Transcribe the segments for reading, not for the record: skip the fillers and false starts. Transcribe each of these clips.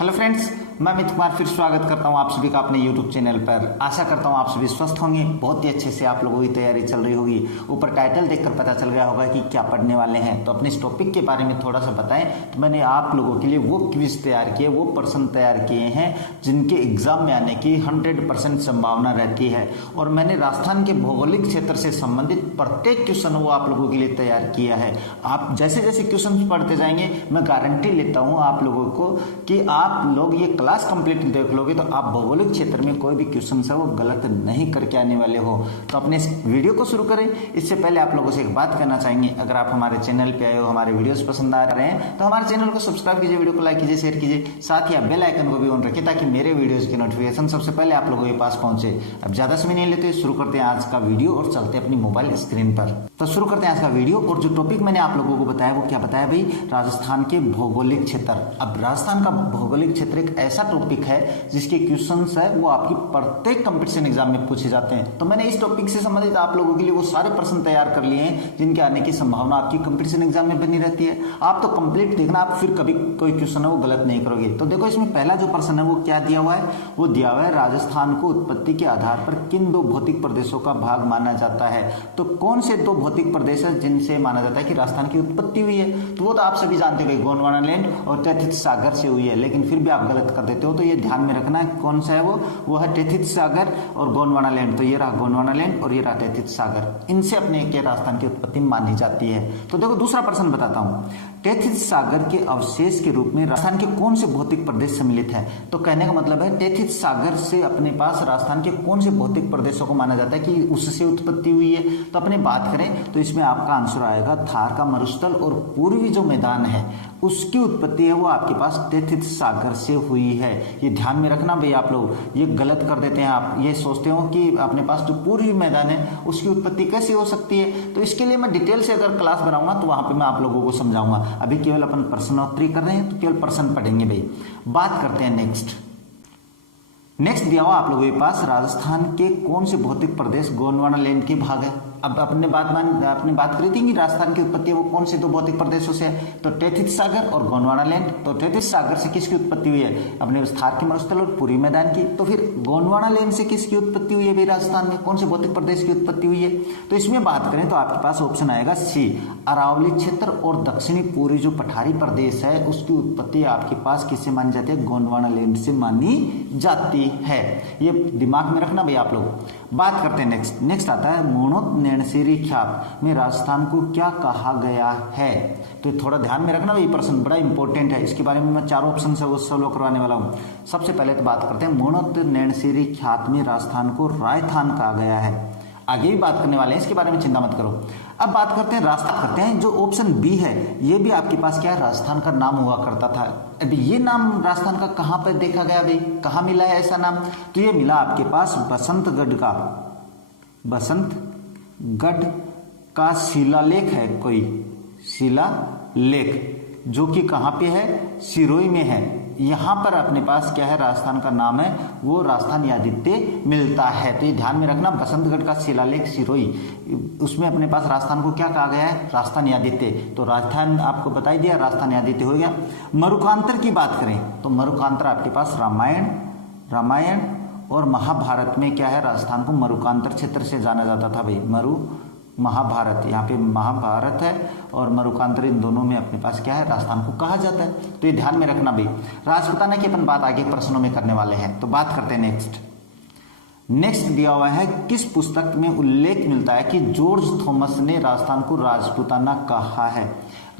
Hello friends, मैं अमित कुमार फिर स्वागत करता हूं आप सभी का अपने यूट्यूब चैनल पर। आशा करता हूं आप सभी स्वस्थ होंगे, बहुत ही अच्छे से आप लोगों की तैयारी चल रही होगी। ऊपर टाइटल देखकर पता चल गया होगा कि क्या पढ़ने वाले हैं, तो अपने इस टॉपिक के बारे में थोड़ा सा बताएं। तो मैंने आप लोगों के लिए वो क्विज तैयार किए, वो प्रश्न तैयार किए हैं जिनके एग्जाम में आने की 100% संभावना रहती है। और मैंने राजस्थान के भौगोलिक क्षेत्र से संबंधित प्रत्येक क्वेश्चन वो आप लोगों के लिए तैयार किया है। आप जैसे जैसे क्वेश्चन पढ़ते जाएंगे, मैं गारंटी लेता हूँ आप लोगों को कि आप लोग ये क्लास कंप्लीट देख लोगे तो आप भौगोलिक क्षेत्र में कोई भी क्वेश्चन है वो गलत नहीं करके आने वाले हो। तो अपने इस वीडियो को शुरू करें इससे पहले आप लोगों से एक बात करना चाहेंगे, अगर आप हमारे चैनल पे आए हो, हमारे वीडियोस पसंद आ रहे हैं तो हमारे चैनल को सब्सक्राइब कीजिए, वीडियो को लाइक कीजिए, शेयर कीजिए, साथ ही आप बेल आइकन को भी ऑन रखिए ताकि मेरे वीडियोस की नोटिफिकेशन सबसे पहले आप लोगों के पास पहुंचे। अब ज्यादा समय नहीं लेते, शुरू करते हैं आज का वीडियो और चलते हैं अपनी मोबाइल स्क्रीन पर। तो शुरू करते हैं आज का वीडियो। और जो टॉपिक मैंने आप लोगों को बताया वो क्या बताया भाई, राजस्थान के भौगोलिक क्षेत्र। अब राजस्थान का भौगोलिक क्षेत्र एक ऐसा टॉपिक है जिसके क्वेश्चंस है वो आपकी प्रत्येक कंपटीशन एग्जाम में पूछे जाते हैं। तो मैंने इस टॉपिक से संबंधित आप लोगों के लिए वो सारे प्रश्न तैयार कर लिए हैं जिनके आने की संभावना आपकी कंपटीशन एग्जाम में बनी रहती है। आप तो कंप्लीट देखना, आप फिर कभी कोई क्वेश्चन है वो गलत नहीं करोगे। तो देखो इसमें पहला जो प्रश्न है वो क्या दिया हुआ है, वो दिया हुआ है राजस्थान को उत्पत्ति के आधार पर किन दो भौतिक प्रदेशों का भाग माना जाता है। तो कौन से दो भौतिक प्रदेश है जिनसे माना जाता है कि राजस्थान की उत्पत्ति हुई है। तो वो तो आप सभी जानते हो, गोंडवाना लैंड और टेथिस सागर से हुई है, लेकिन फिर भी आप गलत कर देते हो। तो ये ध्यान में रखना है कौन सा है वो है टेथिस सागर और गोंडवाना लैंड। तो ये रहा गोंडवाना लैंड और ये रहा टेथिस सागर, इनसे अपने के राजस्थान की उत्पत्ति मानी जाती है। तो देखो दूसरा प्रश्न बताता हूं, टेथिस सागर के अवशेष के रूप में राजस्थान के कौन से भौतिक प्रदेश सम्मिलित है। तो कहने का मतलब है टेथिस सागर से अपने पास राजस्थान के कौन से भौतिक प्रदेशों को माना जाता है कि उससे उत्पत्ति हुई है। तो अपने बात करें तो इसमें आपका आंसर आएगा थार का मरुस्थल और पूर्वी जो मैदान है उसकी उत्पत्ति है वो आपके पास टेथिस सागर से हुई है। ये ध्यान में रखना भाई, आप लोग ये गलत कर देते हैं। आप ये सोचते हो कि अपने पास जो पूर्वी मैदान है उसकी उत्पत्ति कैसे हो सकती है। तो इसके लिए मैं डिटेल से अगर क्लास बनाऊंगा तो वहां पे मैं आप लोगों को समझाऊंगा। अभी केवल अपन प्रश्नोत्तरी कर रहे हैं तो केवल प्रश्न पढ़ेंगे भाई। बात करते हैं नेक्स्ट दिया हुआ आप लोगों के पास राजस्थान के कौन से भौतिक प्रदेश गोंडवाना लैंड के भाग है। अब अपने बात करी थी कि राजस्थान की उत्पत्ति वो कौन से दो भौतिक प्रदेशों से है, तो टेथिस सागर और गोंडवाना लैंड। तो टेथिस सागर से किसकी उत्पत्ति हुई है, अपने थार के मरुस्थल और पूर्वी मैदान की। तो फिर गोंडवाना लैंड से किसकी उत्पत्ति हुई है भाई, राजस्थान में कौन से भौतिक प्रदेश की उत्पत्ति हुई है। तो इसमें बात करें तो आपके पास ऑप्शन आएगा सी, अरावली क्षेत्र और दक्षिणी पूर्वी जो पठारी प्रदेश है उसकी उत्पत्ति आपके पास किससे मानी जाती है, गोंडवाना लैंड से मानी जाती है। ये दिमाग में रखना भाई आप लोग। बात करते हैं नेक्स्ट आता है मोणोत-नैणसेरी ख्यात में राजस्थान को क्या कहा गया है। तो थोड़ा ध्यान में रखना भाई, प्रश्न बड़ा इंपॉर्टेंट है, इसके बारे में मैं चारों ऑप्शन से वो सोल्व करवाने वाला हूं। सबसे पहले तो बात करते हैं मोणोत-नैणसेरी ख्यात में राजस्थान को रायथान कहा गया है। आगे भी बात करने वाले हैं, इसके बारे में चिंता मत करो। अब बात करते हैं राजस्थान करते हैं, जो ऑप्शन बी है ये भी आपके पास क्या है, राजस्थान का नाम हुआ करता था। अभी ये नाम राजस्थान का कहां पर देखा गया भाई, कहां मिला है ऐसा नाम, तो ये मिला आपके पास बसंतगढ़ का शिलालेख है, कोई शिलालेख जो कि कहां पे है, सिरोही में है। यहां पर अपने पास क्या है, राजस्थान का नाम है वो राजस्थान आदित्य मिलता है। तो ये ध्यान में रखना, बसंतगढ़ का शिलालेख सिरोही, उसमें अपने पास राजस्थान को क्या कहा गया है, राजस्थान आदित्य। तो राजस्थान आपको बता ही दिया, राजस्थान आदित्य हो गया। मरुकांतर की बात करें तो मरुकांतर आपके पास रामायण और महाभारत में क्या है, राजस्थान को मरुकांतर क्षेत्र से जाना जाता था भाई। महाभारत, यहाँ पे महाभारत है और मरुकांतर, इन दोनों में अपने पास क्या है, राजस्थान को कहा जाता है। तो ये ध्यान में रखना भाई। राजपूताना की अपन बात आगे प्रश्नों में करने वाले हैं। तो बात करते हैं नेक्स्ट दिया हुआ है, किस पुस्तक में उल्लेख मिलता है कि जॉर्ज थॉमस ने राजस्थान को राजपूताना कहा है।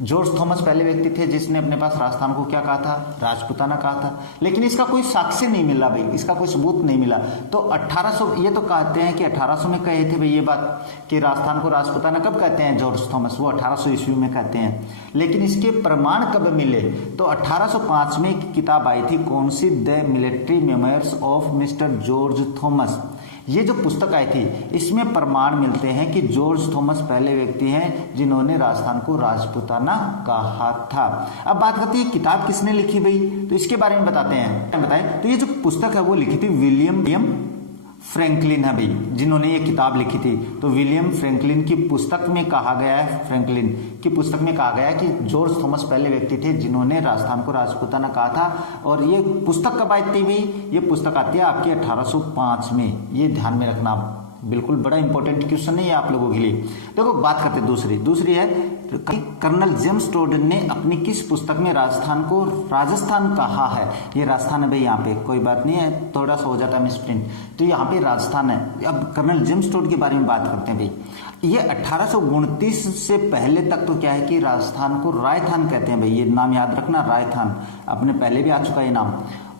जॉर्ज थॉमस पहले व्यक्ति थे जिसने अपने पास राजस्थान को क्या कहा था, राजपूताना कहा था, लेकिन इसका कोई साक्ष्य नहीं मिला भाई, इसका कोई सबूत नहीं मिला। तो 1800, ये तो कहते हैं कि 1800 में कहे थे भाई ये बात कि राजस्थान को राजपूताना कब कहते हैं जॉर्ज थॉमस, वो 1800 ईस्वी में कहते हैं। लेकिन इसके प्रमाण कब मिले, तो 1805 में एक किताब आई थी, कौन सी, the military memoirs of mister George Thomas. ये जो पुस्तक आई थी इसमें प्रमाण मिलते हैं कि जॉर्ज थॉमस पहले व्यक्ति हैं जिन्होंने राजस्थान को राजपूताना कहा था। अब बात करते हैं किताब किसने लिखी भाई, तो इसके बारे में बताते हैं। तो ये जो पुस्तक है वो लिखी थी विलियम फ्रैंकलिन है भाई, जिन्होंने ये किताब लिखी थी। तो विलियम फ्रैंकलिन की पुस्तक में कहा गया है, फ्रैंकलिन की पुस्तक में कहा गया है कि जॉर्ज थॉमस पहले व्यक्ति थे जिन्होंने राजस्थान को राजपूताना कहा था। और ये पुस्तक कब आई थी भाई? ये पुस्तक आती है आपकी 1805 में, ये ध्यान में रखना, बिल्कुल बड़ा इंपॉर्टेंट क्वेश्चन है ये आप लोगों के लिए। देखो बात करते हैं दूसरी है कर्नल जेम्स टोड ने अपनी किस पुस्तक में राजस्थान को राजस्थान कहा है? ये राजस्थान है भाई, यहाँ पे कोई बात नहीं है, थोड़ा सा हो जाता है मिसप्रिंट, तो यहाँ पे राजस्थान है। अब कर्नल जेम्स टोड के बारे में बात करते हैं भाई। ये 1829 से पहले तक तो क्या है कि राजस्थान को रायथान कहते हैं भाई, ये नाम याद रखना, रायथान, अपने पहले भी आ चुका है ये नाम।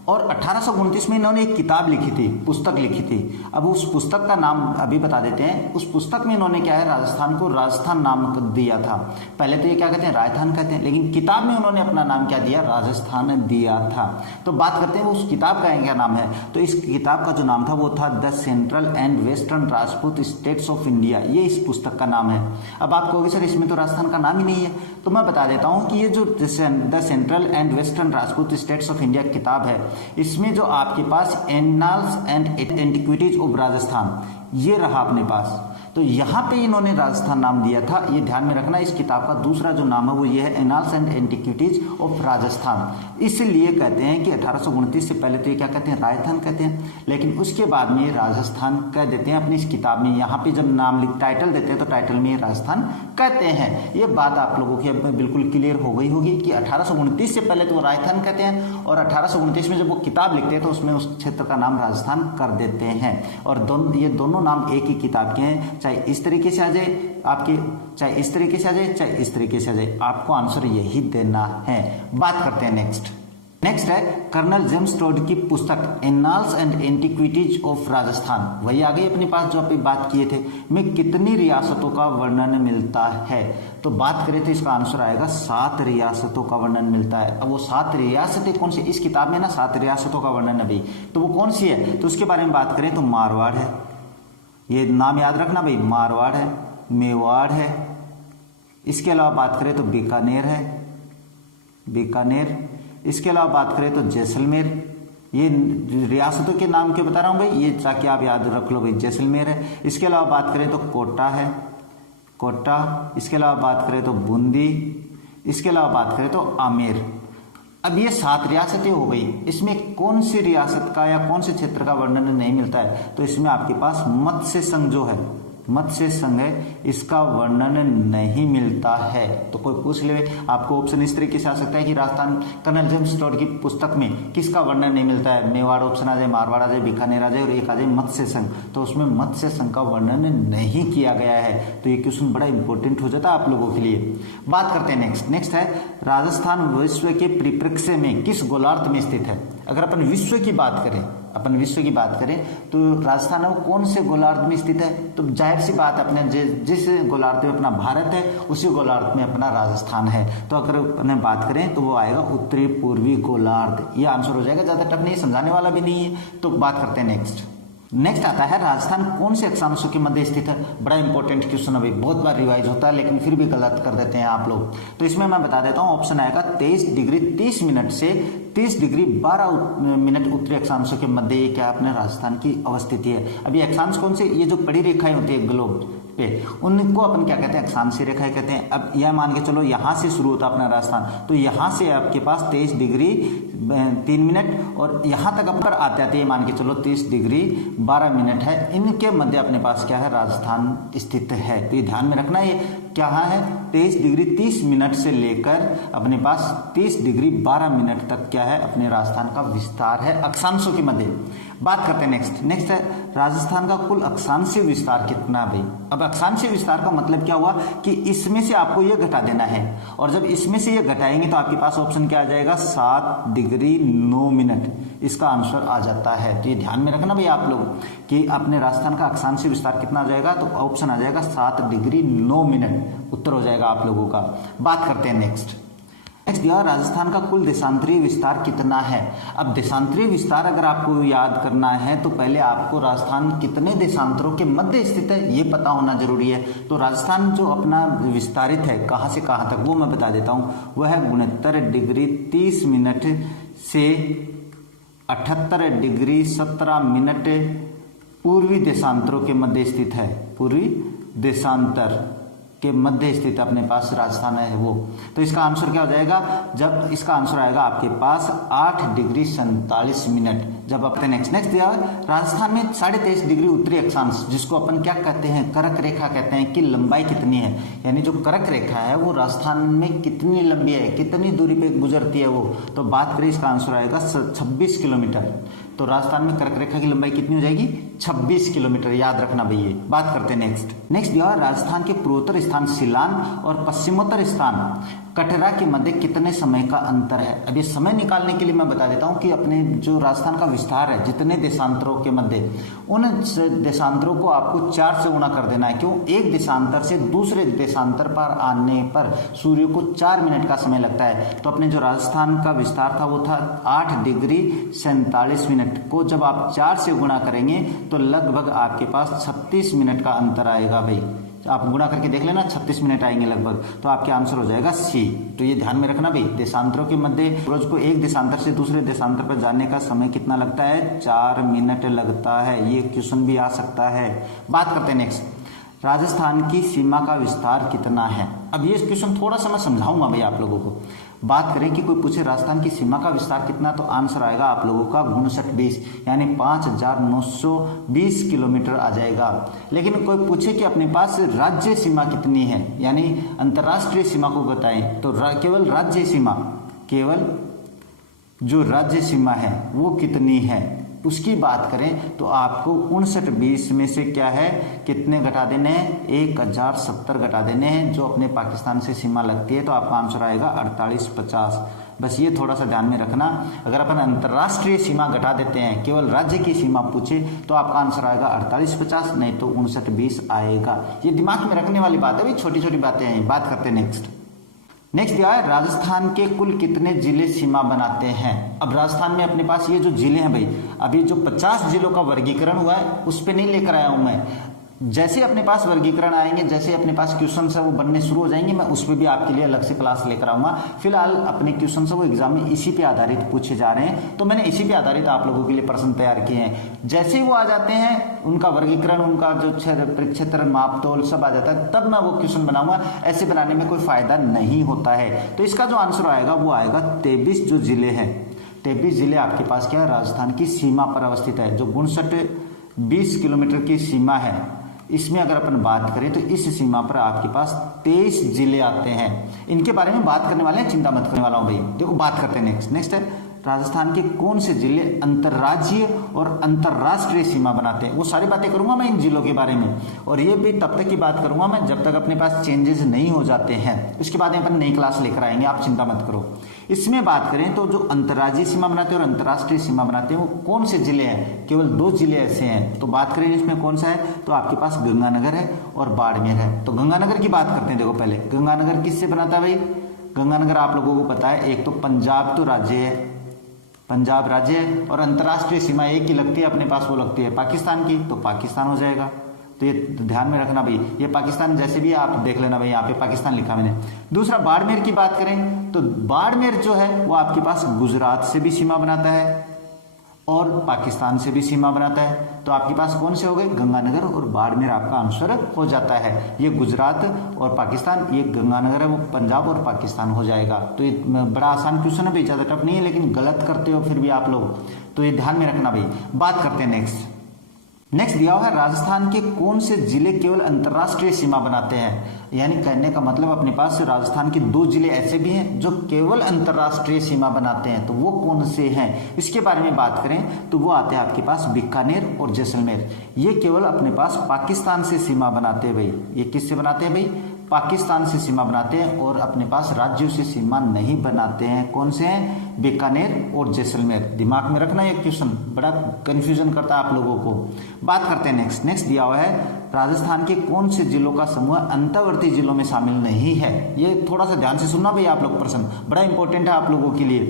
और 1829 में इन्होंने एक किताब लिखी थी, पुस्तक लिखी थी। अब उस पुस्तक का नाम अभी बता देते हैं। उस पुस्तक में इन्होंने क्या है, राजस्थान को राजस्थान नाम दिया था। पहले तो ये क्या कहते हैं, राजस्थान कहते हैं, लेकिन किताब में उन्होंने अपना नाम क्या दिया, राजस्थान दिया था। तो बात करते हैं उस किताब का क्या नाम है। तो इस किताब का जो नाम था वो था the central and western Rajput states of India, ये इस पुस्तक का नाम है। अब आप कहोगे सर इसमें तो राजस्थान का नाम ही नहीं है, तो मैं बता देता हूँ कि ये जो the central and western Rajput states of India किताब है, इसमें जो आपके पास annals and antiquities of Rajasthan ये रहा अपने पास, तो यहाँ पे इन्होंने राजस्थान नाम दिया था, ये ध्यान में रखना। इस किताब का दूसरा जो नाम है वो ये है annals and antiquities of Rajasthan. इसलिए कहते हैं कि 1829 से पहले तो ये क्या कहते हैं, राजस्थान कहते हैं, लेकिन उसके बाद में राजस्थान कह देते हैं अपनी इस किताब में। यहाँ पे जब नाम टाइटल देते हैं तो टाइटल में राजस्थान कहते हैं। ये बात आप लोगों की अब बिल्कुल क्लियर हो गई होगी कि 1829 से पहले तो वो राजस्थान कहते हैं, और 1829 में जब वो किताब लिखते हैं तो उसमें उस क्षेत्र का नाम राजस्थान कर देते हैं। और ये दोनों नाम एक ही किताब के हैं, चाहे इस तरीके से आ जाए आपके, चाहे इस तरीके से आ जाए, चाहे इस तरीके से आ जाए, आपको आंसर यही देना है। बात करते हैं नेक्स्ट है कर्नल जेम्स टोड की पुस्तक annals and antiquities of Rajasthan, वही आ गई अपने पास जो अभी बात किए थे, में कितनी रियासतों का वर्णन मिलता है। तो बात करें तो इसका आंसर आएगा 7 रियासतों का वर्णन मिलता है। अब वो 7 रियासतें कौन सी, इस किताब में ना 7 रियासतों का वर्णन है भाई, तो वो कौन सी है, तो उसके बारे में बात करें तो मारवाड़ है, ये नाम याद रखना भाई, मारवाड़ है, मेवाड़ है। इसके अलावा बात करें तो बीकानेर है, बीकानेर। इसके अलावा बात करें तो जैसलमेर। ये रियासतों के नाम क्यों बता रहा हूँ भाई, ये ताकि आप याद रख लो भाई, जैसलमेर है। इसके अलावा बात करें तो कोटा है, कोटा। इसके अलावा बात करें तो बूंदी। इसके अलावा बात करें तो आमेर। अब ये 7 रियासतें हो गई, इसमें कौन सी रियासत का या कौन से क्षेत्र का वर्णन नहीं मिलता है, तो इसमें आपके पास मत्स्य संघ जो है, मत्स्य संघ है, इसका वर्णन नहीं मिलता है। तो कोई पूछ ले आपको ऑप्शन इस तरीके से आ सकता है कि राजस्थान कर्नल जेम्स टोड की पुस्तक में किसका वर्णन नहीं मिलता है, मेवाड़ ऑप्शन आ जाए, मारवाड़ आ जाए, बीकानेर आ जाए, और एक आ जाए मत्स्य संघ, तो उसमें मत्स्य संघ का वर्णन नहीं किया गया है। तो ये क्वेश्चन बड़ा इंपॉर्टेंट हो जाता है आप लोगों के लिए। बात करते हैं नेक्स्ट है राजस्थान विश्व के परिप्रेक्ष्य में किस गोलार्ध में स्थित है। अगर अपन विश्व की बात करें तो राजस्थान है वो कौन से गोलार्ध में स्थित है, तो जाहिर सी बात अपने जिस गोलार्ध में अपना भारत है उसी गोलार्ध में अपना राजस्थान है। तो अगर अपने बात करें तो वो आएगा उत्तरी पूर्वी गोलार्ध, ये आंसर हो जाएगा, ज्यादा टफ नहीं, समझाने वाला भी नहीं है। तो बात करते हैं नेक्स्ट आता है राजस्थान कौन से अक्षांशों के मध्य स्थित है। बड़ा इंपॉर्टेंट क्वेश्चन अभी बहुत बार रिवाइज होता है लेकिन फिर भी गलत कर देते हैं आप लोग। तो इसमें मैं बता देता हूं, ऑप्शन आएगा 23 डिग्री 30 मिनट से 30 डिग्री 12 मिनट उत्तरी अक्षांशों के मध्य ये क्या अपने राजस्थान की अवस्थिति है। अभी अक्षांश कौन से, ये जो बड़ी रेखाएं होती है ग्लोब पे, उनको अपन क्या कहते हैं, अक्षांशीय रेखाएं कहते हैं। अब यह मान के चलो यहां से शुरू होता अपना राजस्थान, तो यहां से आपके पास 23 डिग्री 3 मिनट और यहां तक अपर आते आते मान के चलो 30 डिग्री 12 मिनट है, इनके मध्य अपने पास क्या है, राजस्थान स्थित है। तो ये ध्यान में रखना, ये क्या है 23 डिग्री 30 मिनट से लेकर अपने पास 30 डिग्री 12 मिनट तक क्या है अपने राजस्थान का विस्तार है अक्षांशों के मध्य। बात करते हैं नेक्स्ट है राजस्थान का कुल अक्षांशीय विस्तार कितना भाई। अब अक्षांशीय विस्तार का मतलब क्या हुआ कि इसमें से आपको ये घटा देना है, और जब इसमें से ये घटाएंगे तो आपके पास ऑप्शन क्या आ जाएगा, 7 डिग्री 9 मिनट, इसका आंसर आ जाता है। तो ये ध्यान में रखना भाई आप लोग कि अपने राजस्थान का अक्षांशीय विस्तार कितना आ जाएगा, तो ऑप्शन आ जाएगा 7 डिग्री 9 मिनट, उत्तर हो जाएगा आप लोगों का। बात करते हैं नेक्स्ट दिया राजस्थान का कुल देशांतरीय विस्तार कितना है। अब देशांतरीय विस्तार अगर आपको याद करना है तो पहले आपको राजस्थान कितने देशांतरों के मध्य स्थित है ये पता होना जरूरी है। तो राजस्थान जो अपना विस्तारित है कहाँ से कहाँ तक वो मैं बता देता हूँ, वह है 69 डिग्री 30 मिनट से 78 डिग्री 17 मिनट पूर्वी देशांतरों के मध्य स्थित है, पूर्वी देशांतर के मध्य स्थित अपने पास राजस्थान है वो। तो इसका आंसर क्या हो जाएगा, जब इसका आंसर आएगा आपके पास 8 डिग्री 47 मिनट। जब अपने नेक्स्ट दिया राजस्थान में 23.5 डिग्री उत्तरी अक्षांश, जिसको अपन क्या कहते हैं, कर्क रेखा कहते हैं, कि लंबाई कितनी है, यानी जो कर्क रेखा है वो राजस्थान में कितनी लंबी है, कितनी दूरी पे गुजरती है वो। तो बात करें इसका आंसर आएगा 26 किलोमीटर। तो राजस्थान में कर्क रेखा की लंबाई कितनी हो जाएगी, 26 किलोमीटर, याद रखना भैया। बात करते हैं नेक्स्ट दिया राजस्थान के पूर्वोत्तर स्थान शिलान और पश्चिमोत्तर स्थान कटरा के मध्य कितने समय का अंतर है। अब ये समय निकालने के लिए मैं बता देता हूं कि अपने जो राजस्थान का विस्तार है, जितने देशांतरों के मध्य, उन देशांतरों को आपको 4 से गुणा कर देना है। क्यों, एक देशांतर से दूसरे देशांतर पर आने पर सूर्य को 4 मिनट का समय लगता है। तो अपने जो राजस्थान का विस्तार था वो था 8 डिग्री 47 मिनट को जब आप 4 से गुणा करेंगे तो लगभग आपके पास 36 मिनट का अंतर आएगा भाई। आप गुणा करके देख लेना, 36 मिनट आएंगे लगभग। तो आपके आंसर हो जाएगा सी। तो ये ध्यान में रखना भाई, देशांतरों के मध्य रोज को एक देशांतर से दूसरे देशांतर पर जाने का समय कितना लगता है, 4 मिनट लगता है। ये क्वेश्चन भी आ सकता है। बात करते हैं नेक्स्ट, राजस्थान की सीमा का विस्तार कितना है। अब ये क्वेश्चन थोड़ा सा मैं समझाऊंगा भाई आप लोगों को। बात करें कि कोई पूछे राजस्थान की सीमा का विस्तार कितना, तो आंसर आएगा आप लोगों का 5920, यानी 5920 किलोमीटर आ जाएगा। लेकिन कोई पूछे कि अपने पास राज्य सीमा कितनी है, यानी अंतर्राष्ट्रीय सीमा को बताएं, तो केवल राज्य सीमा, केवल जो राज्य सीमा है वो कितनी है, उसकी बात करें तो आपको 5920 में से क्या है, कितने घटा देने हैं, 1070 घटा देने हैं, जो अपने पाकिस्तान से सीमा लगती है। तो आपका आंसर आएगा 4850। बस ये थोड़ा सा ध्यान में रखना। अगर अपन अंतर्राष्ट्रीय सीमा घटा देते हैं, केवल राज्य की सीमा पूछे, तो आपका आंसर आएगा 4850, नहीं तो 5920 आएगा। ये दिमाग में रखने वाली बात है भाई, छोटी छोटी बातें हैं। बात करते हैं नेक्स्ट दिया है राजस्थान के कुल कितने जिले सीमा बनाते हैं। अब राजस्थान में अपने पास ये जो जिले हैं भाई, अभी जो 50 जिलों का वर्गीकरण हुआ है उस पे नहीं लेकर आया हूं मैं। जैसे अपने पास वर्गीकरण आएंगे, जैसे अपने पास क्वेश्चन है वो बनने शुरू हो जाएंगे, मैं उस पर भी आपके लिए अलग से क्लास लेकर आऊंगा। फिलहाल अपने क्वेश्चन है वो एग्जाम में इसी पे आधारित पूछे जा रहे हैं, तो मैंने इसी पे आधारित आप लोगों के लिए प्रश्न तैयार किए हैं। जैसे ही वो आ जाते हैं, उनका वर्गीकरण, उनका जो क्षेत्र मापतोल सब आ जाता है, तब मैं वो क्वेश्चन बनाऊंगा। ऐसे बनाने में कोई फायदा नहीं होता है। तो इसका जो आंसर आएगा वो आएगा 23 जो जिले हैं, 23 जिले आपके पास क्या है, राजस्थान की सीमा पर अवस्थित है। जो 5920 किलोमीटर की सीमा है, इसमें अगर अपन बात करें तो इस सीमा पर आपके पास 23 जिले आते हैं। इनके बारे में बात करने वाले हैं, चिंता मत करने वाला हूं भाई। देखो बात करते हैं नेक्स्ट है राजस्थान के कौन से जिले अंतर्राज्यीय और अंतर्राष्ट्रीय सीमा बनाते हैं। वो सारी बातें करूंगा मैं इन जिलों के बारे में, और ये भी तब तक की बात करूंगा मैं जब तक अपने पास चेंजेस नहीं हो जाते हैं। उसके बाद अपन नई क्लास लेकर आएंगे, आप चिंता मत करो। इसमें बात करें तो जो अंतर्राज्यीय सीमा बनाते हैं और अंतर्राष्ट्रीय सीमा बनाते हैं वो कौन से जिले हैं, केवल 2 जिले ऐसे हैं। तो बात करें इसमें कौन सा है, तो आपके पास गंगानगर है और बाड़मेर है। तो गंगानगर की बात करते हैं। देखो पहले गंगानगर किससे बनाता है भाई, गंगानगर आप लोगों को पता है, एक तो पंजाब तो राज्य है, पंजाब राज्य है, और अंतर्राष्ट्रीय सीमा एक ही लगती है अपने पास, वो लगती है पाकिस्तान की, तो पाकिस्तान हो जाएगा। तो ये ध्यान में रखना भाई, ये पाकिस्तान जैसे भी आप देख लेना भाई, यहाँ पे पाकिस्तान लिखा मैंने। दूसरा बाड़मेर की बात करें तो बाड़मेर जो है वो आपके पास गुजरात से भी सीमा बनाता है और पाकिस्तान से भी सीमा बनाता है। तो आपके पास कौन से हो गए, गंगानगर और बाड़मेर आपका आंसर हो जाता है। ये गुजरात और पाकिस्तान, ये गंगानगर है वो पंजाब और पाकिस्तान हो जाएगा। तो ये बड़ा आसान क्वेश्चन है भाई, ज्यादा टफ नहीं है, लेकिन गलत करते हो फिर भी आप लोग, तो ये ध्यान में रखना भाई। बात करते हैं नेक्स्ट दिया हुआ है राजस्थान के कौन से जिले केवल अंतर्राष्ट्रीय सीमा बनाते हैं। यानी कहने का मतलब अपने पास राजस्थान के 2 जिले ऐसे भी हैं जो केवल अंतर्राष्ट्रीय सीमा बनाते हैं, तो वो कौन से हैं, इसके बारे में बात करें तो वो आते हैं आपके पास बीकानेर और जैसलमेर। ये केवल अपने पास पाकिस्तान से सीमा बनाते हैं भाई। ये किससे बनाते हैं भाई, पाकिस्तान से सीमा बनाते हैं, और अपने पास राज्यों से सीमा नहीं बनाते हैं। कौन से हैं, बीकानेर और जैसलमेर। दिमाग में रखना, ये क्वेश्चन बड़ा कंफ्यूजन करता है आप लोगों को। बात करते हैं नेक्स्ट दिया हुआ है राजस्थान के कौन से जिलों का समूह अंतर्वर्ती जिलों में शामिल नहीं है। ये थोड़ा सा ध्यान से सुनना भाई आप लोग, प्रश्न बड़ा इंपॉर्टेंट है आप लोगों के लिए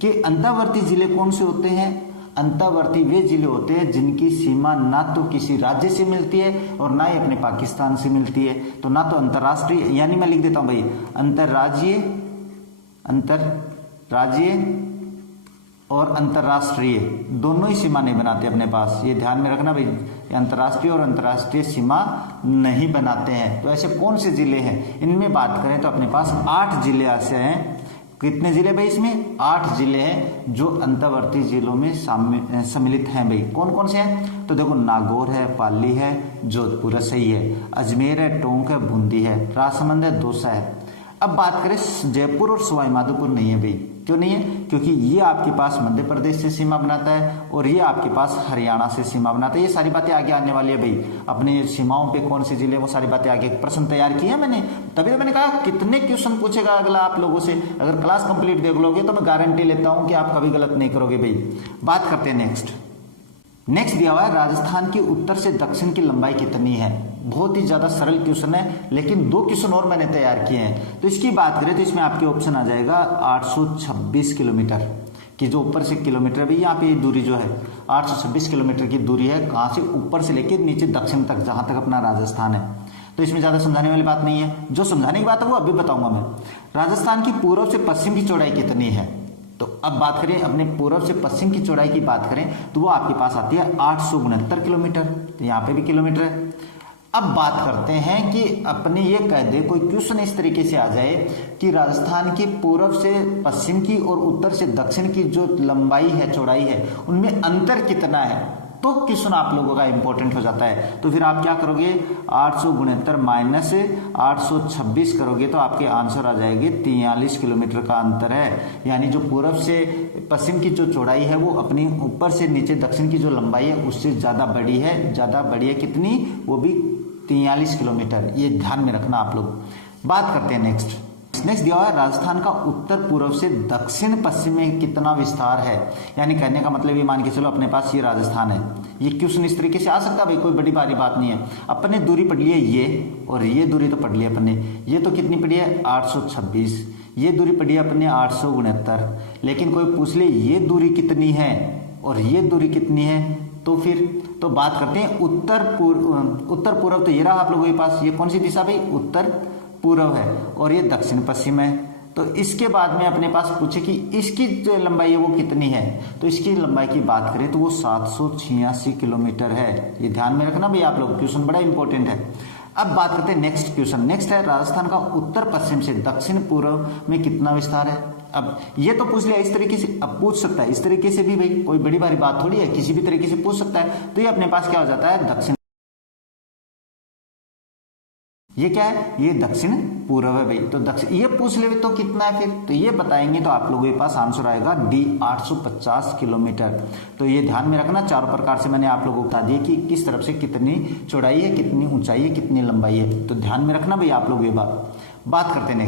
कि अंतर्वर्ती जिले कौन से होते हैं। अंतर्वर्ती वे जिले होते हैं जिनकी सीमा ना तो किसी राज्य से मिलती है और ना ही अपने पाकिस्तान से मिलती है। तो ना तो अंतर्राष्ट्रीय, यानी मैं लिख देता हूं भाई, अंतर्राज्यीय और अंतर्राष्ट्रीय दोनों ही सीमा नहीं बनाते अपने पास, ये ध्यान में रखना भाई, अंतर्राष्ट्रीय और अंतर्राष्ट्रीय सीमा नहीं बनाते हैं। तो ऐसे कौन से जिले हैं, इनमें बात करें तो अपने पास 8 जिले ऐसे हैं। कितने जिले भाई, इसमें 8 जिले हैं जो अंतर्वर्ती जिलों में सम्मिलित हैं भाई। कौन कौन से हैं, तो देखो नागौर है, पाली है, जोधपुर सही है, अजमेर है, टोंक है, बूंदी है, राजसमंद है, दौसा है। अब बात करें जयपुर और सवाई माधोपुर नहीं है भाई, क्यों नहीं है, क्योंकि ये आपके पास मध्य प्रदेश से सीमा बनाता है और ये आपके पास हरियाणा से सीमा बनाता है। ये सारी बातें आगे आने वाली है भाई, अपने सीमाओं पे कौन से जिले, वो सारी बातें आगे प्रश्न तैयार किए हैं मैंने, तभी तो मैंने कहा कितने क्वेश्चन पूछेगा अगला आप लोगों से। अगर क्लास कंप्लीट देख लोगे तो मैं गारंटी लेता हूं कि आप कभी गलत नहीं करोगे भाई। बात करते हैं नेक्स्ट दिया हुआ है राजस्थान की उत्तर से दक्षिण की लंबाई कितनी है। बहुत ही ज्यादा सरल क्वेश्चन है, लेकिन 2 क्वेश्चन और मैंने तैयार किए हैं। तो इसकी बात करें तो इसमें आपके ऑप्शन आ जाएगा 826 किलोमीटर की, जो ऊपर से किलोमीटर है, यहाँ पे ये दूरी जो है 826 किलोमीटर की दूरी है, कहाँ से, ऊपर से लेकर नीचे दक्षिण तक, जहां तक अपना राजस्थान है। तो इसमें ज्यादा समझाने वाली बात नहीं है, जो समझाने की बात है वो अभी बताऊंगा मैं। राजस्थान की पूर्व से पश्चिम की चौड़ाई कितनी है, तो अब बात करें अपने पूर्व से पश्चिम की चौड़ाई की बात करें तो वो आपके पास आती है 869 किलोमीटर, तो यहाँ पे भी किलोमीटर है। अब बात करते हैं कि अपने ये कह दे कोई क्वेश्चन इस तरीके से आ जाए कि राजस्थान की पूर्व से पश्चिम की और उत्तर से दक्षिण की जो लंबाई है, चौड़ाई है, उनमें अंतर कितना है, तो क्वेश्चन आप लोगों का इंपॉर्टेंट हो जाता है। तो फिर आप क्या करोगे, 869 माइनस 826 करोगे तो आपके आंसर आ जाएंगे 43 किलोमीटर का अंतर है। यानी जो पूर्व से पश्चिम की जो चौड़ाई है वो अपनी ऊपर से नीचे दक्षिण की जो लंबाई है उससे ज्यादा बड़ी है, कितनी, वो भी 43 किलोमीटर। ये ध्यान में रखना आप लोग। बात करते हैं नेक्स्ट दिया हुआ है राजस्थान का उत्तर पूर्व से दक्षिण पश्चिम में कितना विस्तार है। यानी कहने का मतलब ये मान के चलो अपने पास ये राजस्थान है, ये क्वेश्चन इस तरीके से आ सकता है भाई, कोई बड़ी भारी बात नहीं है। अपने दूरी पढ़ ली है ये, और ये दूरी तो पढ़ ली है अपने, ये तो कितनी पड़ी है 826, ये दूरी पड़ी है अपने 869, लेकिन कोई पूछ ले ये दूरी कितनी है और ये दूरी कितनी है, तो फिर तो बात करते हैं उत्तर पूर्व। तो ये रहा आप लोगों के पास, ये कौन सी दिशा भाई, उत्तर पूर्व है, और ये दक्षिण पश्चिम है। तो इसके बाद में अपने पास पूछे कि इसकी जो लंबाई है वो कितनी है, तो इसकी लंबाई की बात करें तो वो 786 किलोमीटर है। ये ध्यान में रखना भाई आप लोग, क्वेश्चन बड़ा इंपॉर्टेंट है। अब बात करते हैं नेक्स्ट क्वेश्चन। नेक्स्ट है राजस्थान का उत्तर पश्चिम से दक्षिण पूर्व में कितना विस्तार है। अब ये तो पूछ लिया इस तरीके से, अब पूछ सकता है इस तरीके से भी भाई, कोई बड़ी भारी बात थोड़ी है, किसी भी तरीके से पूछ सकता है। तो ये अपने पास क्या हो जाता है, दक्षिण, ये क्या है, ये दक्षिण पूर्व है भाई। तो दक्षिण ये पूछ ले तो कितना है फिर, तो ये बताएंगे तो आप लोगों के पास आंसर आएगा डी 850 किलोमीटर। तो ये ध्यान में रखना, चारों प्रकार से मैंने आप लोगों को बता दिया कि किस तरफ से कितनी चौड़ाई है, कितनी ऊंचाई है, कितनी लंबाई है। तो ध्यान में रखना भाई आप लोग ये बात करते हैं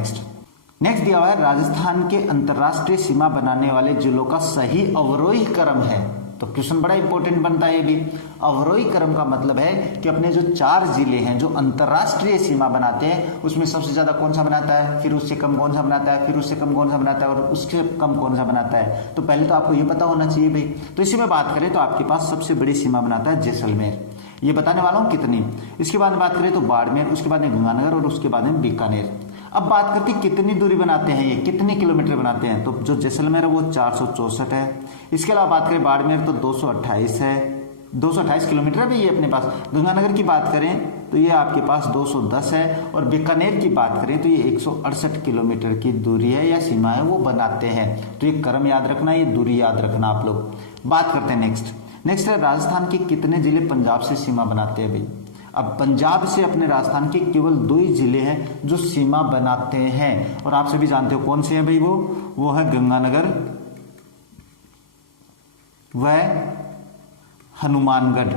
नेक्स्ट दिया हुआ है राजस्थान के अंतरराष्ट्रीय सीमा बनाने वाले जिलों का सही अवरोही क्रम है। तो क्वेश्चन बड़ा इंपॉर्टेंट बनता है ये भी। अवरोही क्रम का मतलब है कि अपने जो 4 जिले हैं जो अंतरराष्ट्रीय सीमा बनाते हैं उसमें सबसे ज्यादा कौन सा बनाता है, फिर उससे कम कौन सा बनाता है, फिर उससे कम कौन सा बनाता है, और उससे कम कौन सा बनाता है। तो पहले तो आपको ये पता होना चाहिए भाई। तो इसी में बात करें तो आपके पास सबसे बड़ी सीमा बनाता है जैसलमेर, ये बताने वाला हूँ कितनी। इसके बाद में बात करें तो बाड़मेर, उसके बाद में गंगानगर और उसके बाद में बीकानेर। अब बात करते हैं कितनी दूरी बनाते हैं, ये कितने किलोमीटर बनाते हैं। तो जो जैसलमेर है वो 464 है। इसके अलावा बात करें बाड़मेर तो 228 है, 228 किलोमीटर है भाई ये अपने पास। गंगानगर की बात करें तो ये आपके पास 210 है, और बीकानेर की बात करें तो ये 168 किलोमीटर की दूरी है या सीमा है वो बनाते हैं। तो ये क्रम याद रखना, ये दूरी याद रखना आप लोग। बात करते हैं नेक्स्ट है राजस्थान के कितने जिले पंजाब से सीमा बनाते हैं भाई। अब पंजाब से अपने राजस्थान के केवल 2 ही जिले हैं जो सीमा बनाते हैं, और आप सभी जानते हो कौन से हैं भाई, वो है गंगानगर व हनुमानगढ़।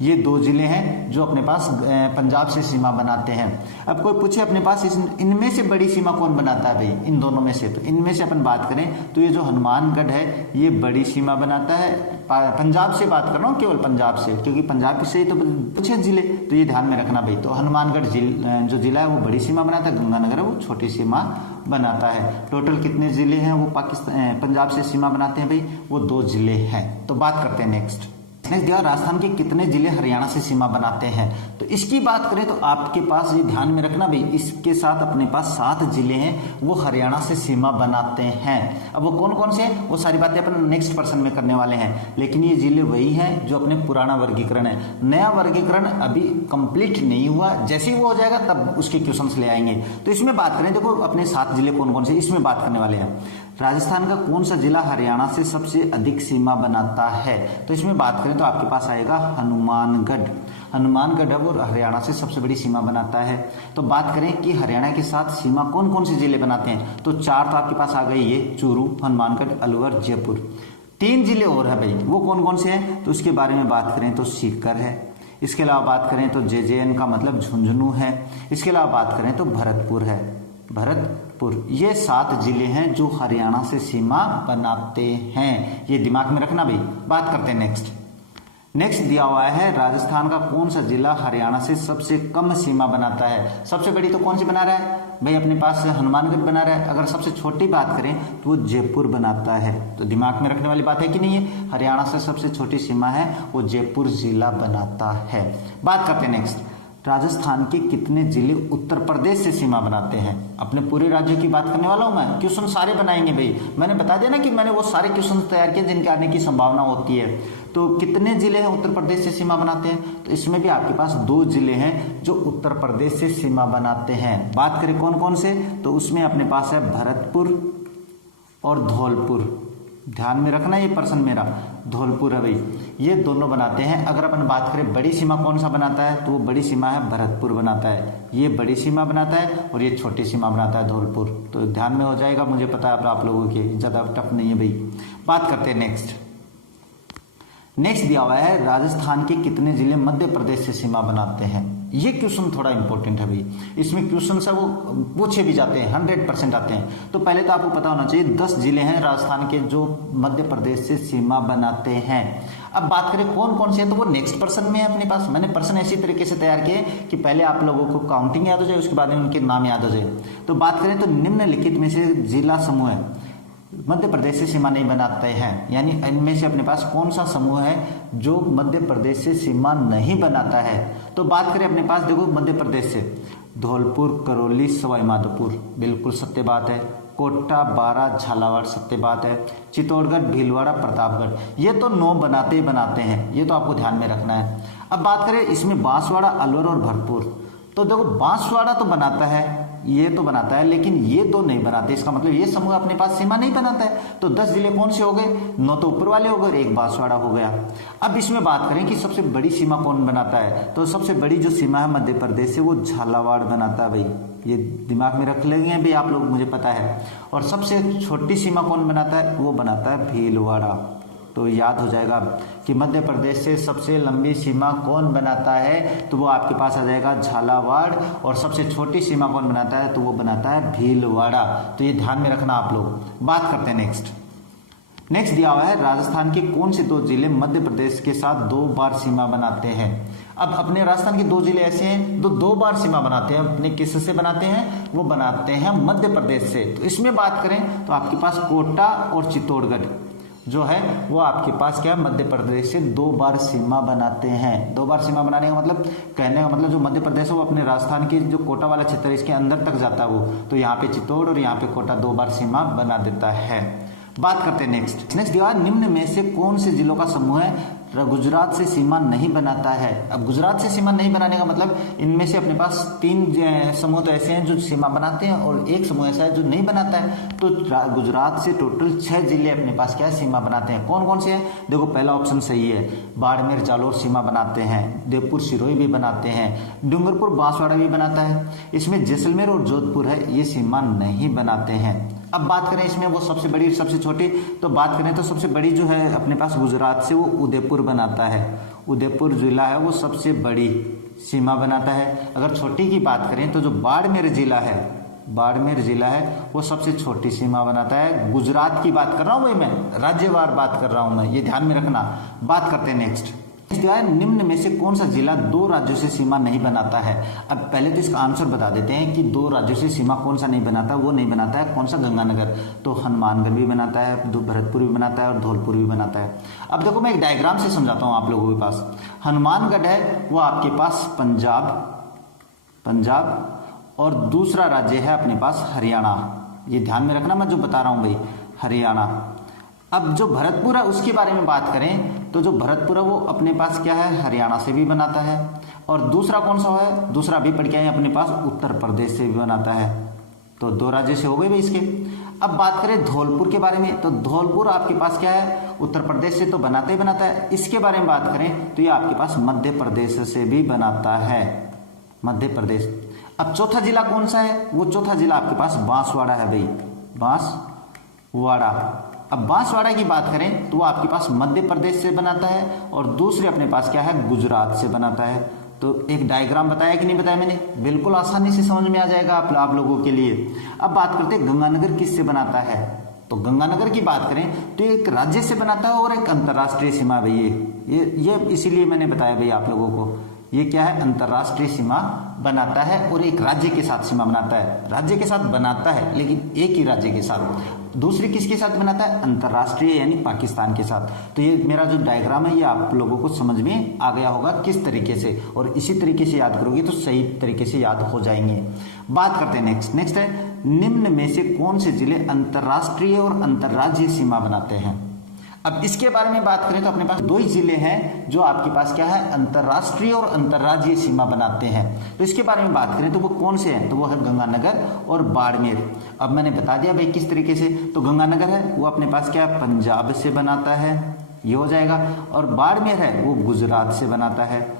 ये 2 जिले हैं जो अपने पास पंजाब से सीमा बनाते हैं। अब कोई पूछे अपने पास इनमें से बड़ी सीमा कौन बनाता है भाई, इन दोनों में से। तो इनमें से अपन बात करें तो ये जो हनुमानगढ़ है ये बड़ी सीमा बनाता है। पंजाब से बात कर रहा हूँ, केवल पंजाब से, क्योंकि पंजाब से ही तो पूछे जिले, तो ये ध्यान में रखना भाई। तो हनुमानगढ़ जो जिला है वो बड़ी सीमा बनाता है, गंगानगर है वो छोटी सीमा बनाता है। टोटल कितने जिले हैं वो पंजाब से सीमा बनाते हैं भाई, वो 2 जिले हैं। तो बात करते हैं नेक्स्ट नेक्स्ट दिया राजस्थान के कितने जिले हरियाणा से सीमा बनाते हैं। तो इसकी बात करें तो आपके पास ये ध्यान में रखना भाई, इसके साथ अपने पास 7 जिले हैं वो हरियाणा से सीमा बनाते हैं। अब वो कौन कौन से हैं वो सारी बातें अपन नेक्स्ट पर्सन में करने वाले हैं, लेकिन ये जिले वही हैं जो अपने पुराना वर्गीकरण है। नया वर्गीकरण अभी कंप्लीट नहीं हुआ, जैसे ही वो हो जाएगा तब उसके क्वेश्चंस ले आएंगे। तो इसमें बात करें, देखो अपने 7 जिले कौन कौन से इसमें बात करने वाले हैं। राजस्थान का कौन सा जिला हरियाणा से सबसे अधिक सीमा बनाता है। तो इसमें बात करें तो आपके पास आएगा हनुमानगढ़। हनुमानगढ़ है वो हरियाणा से सबसे बड़ी सीमा बनाता है। तो बात करें कि हरियाणा के साथ सीमा कौन कौन से जिले बनाते हैं, तो 4 तो आपके पास आ गए, ये चूरू, हनुमानगढ़, अलवर, जयपुर। 3 जिले और है भाई, वो कौन कौन से हैं तो उसके बारे में बात करें तो सीकर है। इसके अलावा बात करें तो जेजेएन का मतलब झुंझुनू है। इसके अलावा बात करें तो भरतपुर है, भरतपुर। ये 7 जिले हैं जो हरियाणा से सीमा बनाते हैं, ये दिमाग में रखना भाई। बात करते हैं नेक्स्ट दिया हुआ है राजस्थान का कौन सा जिला हरियाणा से सबसे कम सीमा बनाता है। सबसे बड़ी तो कौन सी बना रहा है भाई, अपने पास हनुमानगढ़ बना रहा है। अगर सबसे छोटी बात करें तो वो जयपुर बनाता है। तो दिमाग में रखने वाली बात है कि नहीं है, हरियाणा से सबसे छोटी सीमा है वो जयपुर जिला बनाता है। बात करते हैं नेक्स्ट, राजस्थान के कितने जिले उत्तर प्रदेश से सीमा बनाते हैं। अपने पूरे राज्य की बात करने वाला हूं मैं, क्वेश्चन सारे बनाएंगे भाई। मैंने बता दिया ना कि मैंने वो सारे क्वेश्चन तैयार किए जिनके आने की संभावना होती है। तो कितने जिले हैं उत्तर प्रदेश से सीमा बनाते हैं, तो इसमें भी आपके पास 2 जिले हैं जो उत्तर प्रदेश से सीमा बनाते हैं। बात करें कौन कौन से, तो उसमें अपने पास है भरतपुर और धौलपुर। ध्यान में रखना ये पर्सन मेरा, धौलपुर है भाई, ये दोनों बनाते हैं। अगर अपन बात करें बड़ी सीमा कौन सा बनाता है, तो वो बड़ी सीमा है भरतपुर बनाता है। ये बड़ी सीमा बनाता है और ये छोटी सीमा बनाता है धौलपुर। तो ध्यान में हो जाएगा, मुझे पता है आप लोगों के ज्यादा टफ नहीं है भाई। बात करते हैं नेक्स्ट दिया हुआ है राजस्थान के कितने जिले मध्य प्रदेश से सीमा बनाते हैं। ये क्वेश्चन थोड़ा इंपॉर्टेंट है भाई, इसमें क्वेश्चन है वो पूछे भी जाते हैं, 100% आते हैं। तो पहले तो आपको पता होना चाहिए 10 जिले हैं राजस्थान के जो मध्य प्रदेश से सीमा बनाते हैं। अब बात करें कौन कौन से हैं, तो वो नेक्स्ट पर्सन में है अपने पास। मैंने पर्सन ऐसी तरीके से तैयार किए कि पहले आप लोगों को काउंटिंग याद हो जाए, उसके बाद में उनके नाम याद हो जाए। तो बात करें तो निम्नलिखित में से जिला समूह है मध्य प्रदेश से सीमा नहीं बनाते हैं, यानी इनमें से अपने पास कौन सा समूह है जो मध्य प्रदेश से सीमा नहीं बनाता है। तो बात करें अपने पास, देखो मध्य प्रदेश से धौलपुर, करौली, सवाई माधोपुर, बिल्कुल सत्य बात है। कोटा, बारा, झालावाड़, सत्य बात है। चित्तौड़गढ़, भीलवाड़ा, प्रतापगढ़, ये तो 9 बनाते ही बनाते हैं, ये तो आपको ध्यान में रखना है। अब बात करें इसमें बांसवाड़ा, अलवर और भरतपुर, तो देखो बांसवाड़ा तो बनाता है, ये तो बनाता है, लेकिन ये 2 नहीं बनाते। इसका मतलब ये समूह अपने पास सीमा नहीं बनाता है। तो 10 जिले कौन से हो गए, 9 तो ऊपर वाले हो गए और 1 बांसवाड़ा हो गया। अब इसमें बात करें कि सबसे बड़ी सीमा कौन बनाता है, तो सबसे बड़ी जो सीमा है मध्य प्रदेश से वो झालावाड़ बनाता है भाई, ये दिमाग में रख लेंगे भाई आप लोग, मुझे पता है। और सबसे छोटी सीमा कौन बनाता है, वो बनाता है भीलवाड़ा। तो याद हो जाएगा कि मध्य प्रदेश से सबसे लंबी सीमा कौन बनाता है, तो वो आपके पास आ जाएगा झालावाड़। और सबसे छोटी सीमा कौन बनाता है, तो वो बनाता है भीलवाड़ा। तो ये ध्यान में रखना आप लोग। बात करते हैं नेक्स्ट दिया हुआ है राजस्थान के कौन से 2 जिले मध्य प्रदेश के साथ 2 बार सीमा बनाते हैं। अब अपने राजस्थान के 2 जिले ऐसे हैं जो 2 बार सीमा बनाते हैं। अपने किससे बनाते हैं, वो बनाते हैं मध्य प्रदेश से। तो इसमें बात करें तो आपके पास कोटा और चित्तौड़गढ़ जो है वो आपके पास क्या है, मध्य प्रदेश से 2 बार सीमा बनाते हैं। 2 बार सीमा बनाने का मतलब, कहने का मतलब जो मध्य प्रदेश है वो अपने राजस्थान की जो कोटा वाला क्षेत्र है इसके अंदर तक जाता है वो, तो यहाँ पे चित्तौड़ और यहाँ पे कोटा 2 बार सीमा बना देता है। बात करते हैं नेक्स्ट दिया निम्न में से कौन से जिलों का समूह है गुजरात से सीमा नहीं बनाता है। अब गुजरात से सीमा नहीं बनाने का मतलब, इनमें से अपने पास 3 समूह तो ऐसे हैं जो सीमा बनाते हैं और 1 समूह ऐसा है जो नहीं बनाता है। तो गुजरात से टोटल 6 जिले अपने पास क्या है, सीमा बनाते हैं। कौन कौन से हैं, देखो पहला ऑप्शन सही है, बाड़मेर, जालोर सीमा बनाते हैं। देवपुर, सिरोही भी बनाते हैं। डूंगरपुर, बांसवाड़ा भी बनाता है। इसमें जैसलमेर और जोधपुर है, ये सीमा नहीं बनाते हैं। अब बात करें इसमें वो सबसे बड़ी सबसे छोटी, तो बात करें तो सबसे बड़ी जो है अपने पास गुजरात से वो उदयपुर बनाता है। उदयपुर जिला है वो सबसे बड़ी सीमा बनाता है। अगर छोटी की बात करें तो जो बाड़मेर जिला है, बाड़मेर जिला है वो सबसे छोटी सीमा बनाता है। गुजरात की बात कर रहा हूँ भाई, मैं राज्यवार बात कर रहा हूँ मैं, ये ध्यान में रखना। बात करते हैं दिया है निम्न में से कौन सा जिला दो राज्यों से सीमा नहीं बनाता है। अब पहले तो इसका आंसर बता देते हैं कि दो राज्यों से सीमा कौन सा नहीं बनाता, वो नहीं बनाता है कौन सा, गंगानगर। तो हनुमानगढ़ भी बनाता है, भरतपुर भी बनाता है और धौलपुर भी बनाता है। अब देखो मैं एक डायग्राम से समझाता हूँ आप लोगों के पास। हनुमानगढ़ है वो आपके पास पंजाब और दूसरा राज्य है अपने पास हरियाणा। ये ध्यान में रखना मैं जो बता रहा हूँ भाई, हरियाणा। अब जो भरतपुर है उसके बारे में बात करें तो जो भरतपुर है वो अपने पास क्या है, हरियाणा से भी बनाता है। और दूसरा कौन सा है, दूसरा अभी पढ़ के आए अपने पास उत्तर प्रदेश से भी बनाता है। तो दो राज्य से हो गए भाई इसके। अब बात करें धौलपुर के बारे में, तो धौलपुर आपके पास क्या है, उत्तर प्रदेश से तो बनाता ही बनाता है। इसके बारे में बात करें तो ये आपके पास मध्य प्रदेश से भी बनाता है, मध्य प्रदेश। अब चौथा जिला कौन सा है, वो चौथा जिला आपके पास बांसवाड़ा है भाई, बांसवाड़ा। अब बांसवाड़ा की बात करें तो वो आपके पास मध्य प्रदेश से बनाता है और दूसरे अपने पास क्या है, गुजरात से बनाता है। तो एक डायग्राम बताया कि नहीं बताया मैंने, बिल्कुल आसानी से समझ में आ जाएगा आप लोगों के लिए। अब बात करते हैं गंगानगर किससे बनाता है। तो गंगानगर की बात करें तो एक राज्य से बनाता है और एक अंतर्राष्ट्रीय सीमा भाई, ये इसीलिए मैंने बताया भाई आप लोगों को, ये क्या है, अंतर्राष्ट्रीय सीमा बनाता है और एक राज्य के साथ सीमा बनाता है। राज्य के साथ बनाता है लेकिन एक ही राज्य के साथ। दूसरी किसके साथ बनाता है, अंतर्राष्ट्रीय यानी पाकिस्तान के साथ। तो ये मेरा जो डायग्राम है ये आप लोगों को समझ में आ गया होगा किस तरीके से, और इसी तरीके से याद करोगे तो सही तरीके से याद हो जाएंगे। बात करते हैं नेक्स्ट है निम्न में से कौन से जिले अंतर्राष्ट्रीय और अंतर्राज्यीय सीमा बनाते हैं। अब इसके बारे में बात करें तो अपने पास दो ही जिले हैं जो आपके पास क्या है, अंतर्राष्ट्रीय और अंतर्राज्यीय सीमा बनाते हैं। तो इसके बारे में बात करें तो वो कौन से हैं, तो वो है गंगानगर और बाड़मेर। अब मैंने बता दिया भाई किस तरीके से। तो गंगानगर है वो अपने पास क्या है, पंजाब से बनाता है, ये हो जाएगा। और बाड़मेर है वो गुजरात से बनाता है,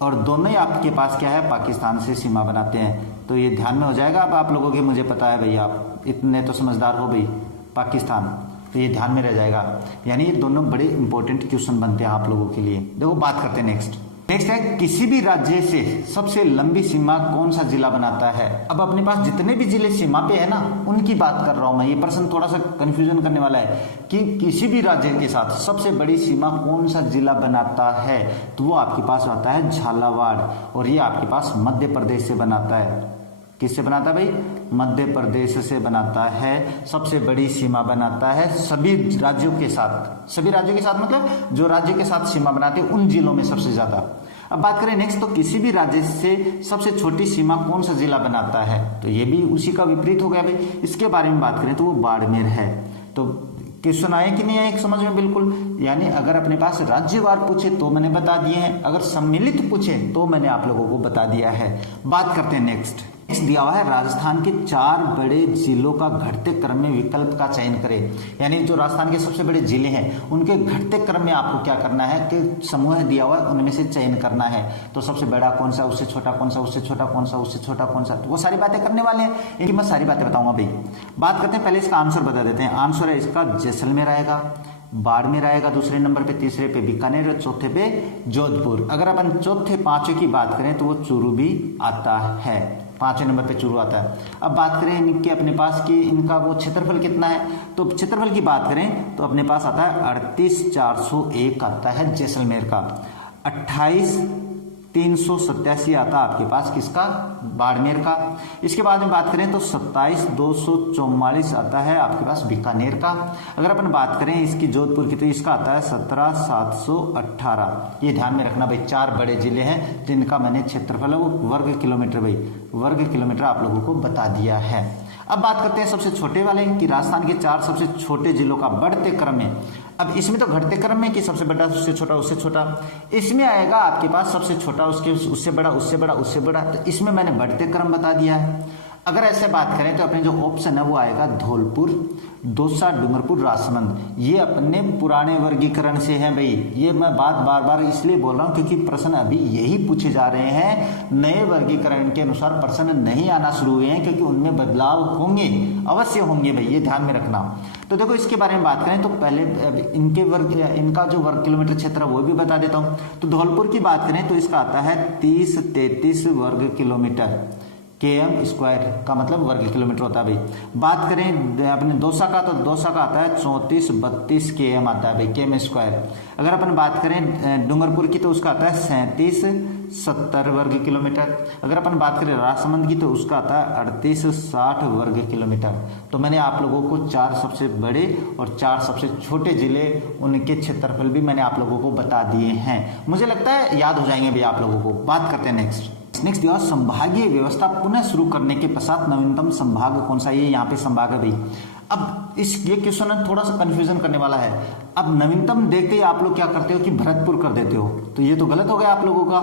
और दोनों ही आपके पास क्या है, पाकिस्तान से सीमा बनाते हैं। तो ये ध्यान में हो जाएगा। अब आप लोगों के, मुझे पता है भाई आप इतने तो समझदार हो भाई, पाकिस्तान, तो ये ध्यान में रह जाएगा। यानी ये दोनों बड़े इंपॉर्टेंट क्वेश्चन बनते हैं आप लोगों के लिए। देखो बात करते हैं नेक्स्ट है किसी भी राज्य से सबसे लंबी सीमा कौन सा जिला बनाता है। अब अपने पास जितने भी जिले सीमा पे है ना उनकी बात कर रहा हूं मैं। ये प्रश्न थोड़ा सा कंफ्यूजन करने वाला है कि किसी भी राज्य के साथ सबसे बड़ी सीमा कौन सा जिला बनाता है, तो वो आपके पास आता है झालावाड़, और ये आपके पास मध्य प्रदेश से बनाता है। किससे बनाता है भाई, मध्य प्रदेश से बनाता है। सबसे बड़ी सीमा बनाता है सभी राज्यों के साथ, सभी राज्यों के साथ मतलब जो राज्य के साथ सीमा बनाते हैं उन जिलों में सबसे ज्यादा। अब बात करें नेक्स्ट, तो किसी भी राज्य से सबसे छोटी सीमा कौन सा जिला बनाता है, तो ये भी उसी का विपरीत हो गया भाई। इसके बारे में बात करें तो वो बाड़मेर है। तो क्वेश्चन आए कि नहीं आए समझ में, बिल्कुल। यानी अगर अपने पास राज्यवार पूछे तो मैंने बता दिए हैं, अगर सम्मिलित पूछे तो मैंने आप लोगों को बता दिया है। बात करते हैं नेक्स्ट दिया हुआ है राजस्थान के 4 बड़े जिलों का घटते क्रम में विकल्प का चयन करें। यानी जो राजस्थान के सबसे बड़े जिले हैं उनके घटते क्रम में आपको क्या करना है कि समूह दिया हुआ है उनमें से चयन करना है। तो सबसे बड़ा कौन सा, उससे छोटा कौन सा, उससे छोटा कौन सा, उससे छोटा कौन सा, तो वो सारी बातें करने वाले हैं। इनकी मैं सारी बातें बताऊंगा भाई। बात करते हैं, पहले इसका आंसर बता देते हैं। आंसर है इसका जैसलमेर आएगा, बाड़मेर आएगा दूसरे नंबर पे, तीसरे पे बीकानेर और चौथे पे जोधपुर। अगर अपन चौथे पांचवें की बात करें तो वो चूरू भी आता है, 5वें नंबर पे चूरू आता है। अब बात करें इनके अपने पास कि इनका वो क्षेत्रफल कितना है, तो क्षेत्रफल की बात करें तो अपने पास आता है 38,401 आता है जैसलमेर का, 28,387 आता है आपके पास किसका, बाड़मेर का। इसके बाद में बात करें तो 27,244 आता है आपके पास बीकानेर का। अगर अपन बात करें इसकी जोधपुर की तो इसका आता है 17,718। ये ध्यान में रखना भाई, 4 बड़े जिले हैं जिनका मैंने क्षेत्रफल वो वर्ग किलोमीटर भाई, वर्ग किलोमीटर आप लोगों को बता दिया है। अब बात करते हैं सबसे छोटे वाले कि राजस्थान के 4 सबसे छोटे जिलों का बढ़ते क्रम में। अब इसमें तो घटते क्रम में कि सबसे बड़ा उससे छोटा उससे छोटा, इसमें आएगा आपके पास सबसे छोटा उसके उससे बड़ा उससे बड़ा उससे बड़ा, तो इसमें मैंने बढ़ते क्रम बता दिया है। अगर ऐसे बात करें तो अपने जो ऑप्शन है वो आएगा धौलपुर, दौसा, डूंगरपुर, राजसमंद। ये अपने पुराने वर्गीकरण से हैं भाई। ये मैं बात बार बार इसलिए बोल रहा हूं क्योंकि प्रश्न अभी यही पूछे जा रहे हैं। नए वर्गीकरण के अनुसार प्रश्न नहीं आना शुरू हुए हैं क्योंकि उनमें बदलाव होंगे, अवश्य होंगे भाई, ये ध्यान में रखना। तो देखो इसके बारे में बात करें तो पहले इनका जो वर्ग किलोमीटर क्षेत्र है वो भी बता देता हूं। तो धौलपुर की बात करें तो इसका आता है 30-33 वर्ग किलोमीटर, km स्क्वायर का मतलब वर्ग किलोमीटर होता है भाई। बात करें अपने दौसा का, तो दौसा का आता है 34-32 km आता है भाई, km स्क्वायर। अगर अपन बात करें डूंगरपुर की तो उसका आता है 37-70 वर्ग किलोमीटर। अगर अपन बात करें राजसमंद की तो उसका आता है 38-60 वर्ग किलोमीटर। तो मैंने आप लोगों को 4 सबसे बड़े और 4 सबसे छोटे जिले, उनके क्षेत्रफल भी मैंने आप लोगों को बता दिए हैं। मुझे लगता है याद हो जाएंगे भैया आप लोगों को। बात करते हैं नेक्स्ट दिया संभागीय व्यवस्था पुनः शुरू करने के पश्चात नवीनतम संभाग कौन सा? ये यहाँ पे संभाग है भाई। अब ये क्वेश्चन थोड़ा सा कंफ्यूजन करने वाला है। अब नवीनतम देखते ही आप लोग क्या करते हो कि भरतपुर कर देते हो, तो ये तो गलत हो गया आप लोगों का।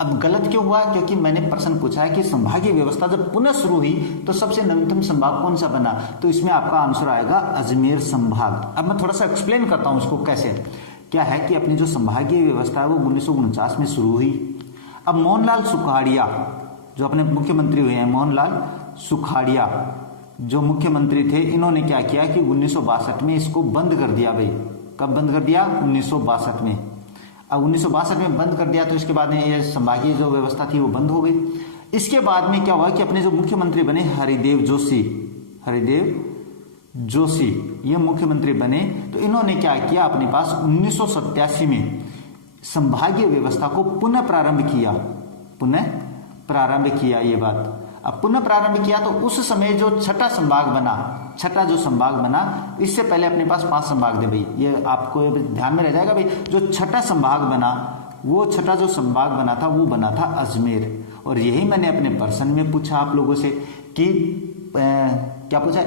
अब गलत क्यों हुआ? क्योंकि मैंने प्रश्न पूछा है कि संभागीय व्यवस्था जब पुनः शुरू हुई तो सबसे नवीनतम संभाग कौन सा बना, तो इसमें आपका आंसर आएगा अजमेर संभाग। अब मैं थोड़ा सा एक्सप्लेन करता हूँ इसको कैसे। क्या है कि अपनी जो संभागीय व्यवस्था है वो 1949 में शुरू हुई। अब मोहनलाल सुखाड़िया जो अपने मुख्यमंत्री हुए हैं, मोहनलाल सुखाड़िया जो मुख्यमंत्री थे, इन्होंने क्या किया कि 1962 में इसको बंद कर दिया भाई। कब बंद कर दिया? 1962 में। अब 1962 में बंद कर दिया तो इसके बाद में ये संभागीय जो व्यवस्था थी वो बंद हो गई। इसके बाद में क्या हुआ कि अपने जो मुख्यमंत्री बने हरिदेव जोशी ये मुख्यमंत्री बने, तो इन्होंने क्या किया, अपने पास 1987 में संभागीय व्यवस्था को पुनः प्रारंभ किया। ये बात अब पुनः प्रारंभ किया तो उस समय जो छठा जो संभाग बना, इससे पहले अपने पास 5 संभाग थे भाई। ये आपको ध्यान में रह जाएगा भाई। जो छठा संभाग बना, वो छठा जो संभाग बना था वो बना था अजमेर। और यही मैंने अपने प्रश्न में पूछा आप लोगों से कि क्या पूछा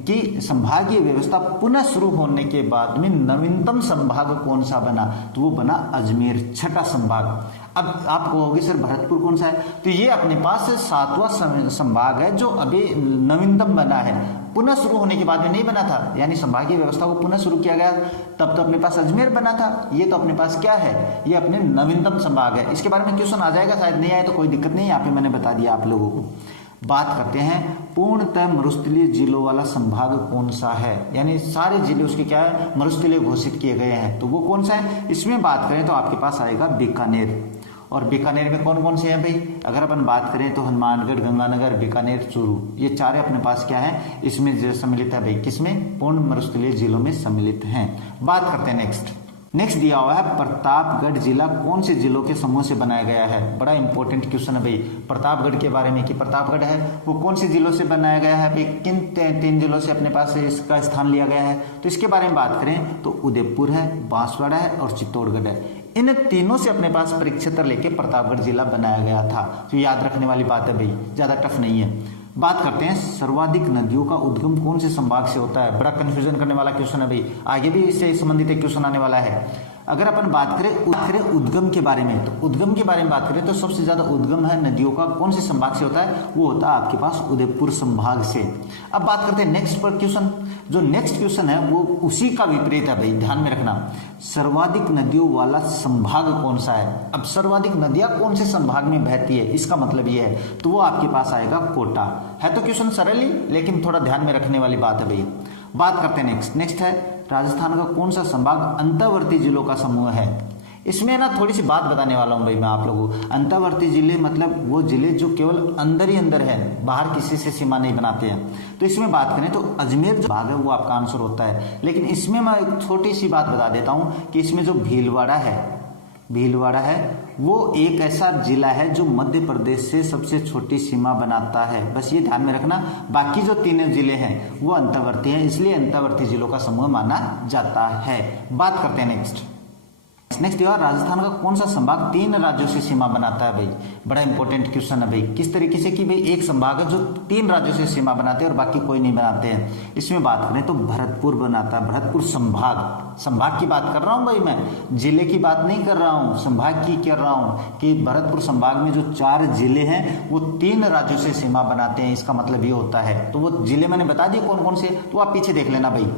कि संभागीय व्यवस्था पुनः शुरू होने के बाद में नवीनतम संभाग कौन सा बना, तो वो बना अजमेर, छठा संभाग। अब आप कहोगे सर भरतपुर कौन सा है, तो ये अपने पास 7वां संभाग है जो अभी नवीनतम बना है। पुनः शुरू होने के बाद में नहीं बना था, यानी संभागीय व्यवस्था को पुनः शुरू किया गया तब तो अपने पास अजमेर बना था। ये तो अपने पास क्या है, ये अपने नवीनतम संभाग है। इसके बारे में क्वेश्चन आ जाएगा, शायद नहीं आए तो कोई दिक्कत नहीं, यहाँ पे मैंने बता दिया आप लोगों को। बात करते हैं पूर्णतः मरुस्थलीय जिलों वाला संभाग कौन सा है, यानी सारे जिले उसके क्या है, मरुस्थलीय घोषित किए गए हैं, तो वो कौन सा है? इसमें बात करें तो आपके पास आएगा बीकानेर। और बीकानेर में कौन कौन से हैं भाई? अगर अपन बात करें तो हनुमानगढ़, गंगानगर, बीकानेर, चूरू, ये चारे अपने पास क्या है, इसमें सम्मिलित है भाई। किसमें? पूर्ण मरुस्थलीय जिलों में सम्मिलित हैं। बात करते हैं नेक्स्ट दिया हुआ है प्रतापगढ़ जिला कौन से जिलों के समूह से बनाया गया है? बड़ा इंपॉर्टेंट क्वेश्चन है भाई प्रतापगढ़ के बारे में कि प्रतापगढ़ है वो कौन से जिलों से बनाया गया है भाई, किन 3 जिलों से अपने पास इसका स्थान लिया गया है? तो इसके बारे में बात करें तो उदयपुर है, बांसवाड़ा है और चित्तौड़गढ़ है। इन तीनों से अपने पास परिक्षेत्र लेके प्रतापगढ़ जिला बनाया गया था। तो याद रखने वाली बात है भाई, ज्यादा टफ नहीं है। बात करते हैं सर्वाधिक नदियों का उद्गम कौन से संभाग से होता है? बड़ा कंफ्यूजन करने वाला क्वेश्चन है भाई, आगे भी इससे संबंधित एक क्वेश्चन आने वाला है। अगर अपन बात करें उद्गम के बारे में, तो उद्गम के बारे में बात करें तो सबसे ज्यादा उद्गम है नदियों का कौन से संभाग से होता है? वो होता है आपके पास उदयपुर संभाग से। अब बात करते हैं नेक्स्ट पर क्वेश्चन। जो नेक्स्ट क्वेश्चन है वो उसी का विपरीत है भाई, ध्यान में रखना। सर्वाधिक नदियों वाला संभाग कौन सा है? अब सर्वाधिक नदियां कौन से संभाग में बहती है, इसका मतलब ये है, तो वो आपके पास आएगा कोटा। है तो क्वेश्चन सरल ही, लेकिन थोड़ा ध्यान में रखने वाली बात है भाई। बात करते हैं नेक्स्ट है राजस्थान का कौन सा संभाग अंतर्वर्ती जिलों का समूह है? इसमें ना थोड़ी सी बात बताने वाला हूं भाई मैं आप लोगों को। अंतर्वर्ती जिले मतलब वो जिले जो केवल अंदर ही अंदर है, बाहर किसी से सीमा नहीं बनाते हैं। तो इसमें बात करें तो अजमेर जो भाग है वो आपका आंसर होता है। लेकिन इसमें मैं एक छोटी सी बात बता देता हूं कि इसमें जो भीलवाड़ा है वो एक ऐसा जिला है जो मध्य प्रदेश से सबसे छोटी सीमा बनाता है। बस ये ध्यान में रखना, बाकी जो 3 जिले हैं वो अंतर्वर्ती हैं, इसलिए अंतर्वर्ती जिलों का समूह माना जाता है। बात करते हैं नेक्स्ट यार राजस्थान का कौन सा संभाग 3 राज्यों से सीमा बनाता है भाई? बड़ा इंपॉर्टेंट क्वेश्चन है भाई। किस तरीके से कि भाई एक संभाग है जो 3 राज्यों से सीमा बनाते हैं और बाकी कोई नहीं बनाते हैं। इसमें बात करें तो भरतपुर बनाता है, भरतपुर संभाग की बात कर रहा हूं भाई मैं, जिले की बात नहीं कर रहा हूं, संभाग की कर रहा हूं कि भरतपुर संभाग में जो 4 जिले हैं वो 3 राज्यों से सीमा बनाते हैं। इसका मतलब ये होता है, तो वो जिले मैंने बता दिए कौन कौन से, तो आप पीछे देख लेना भाई।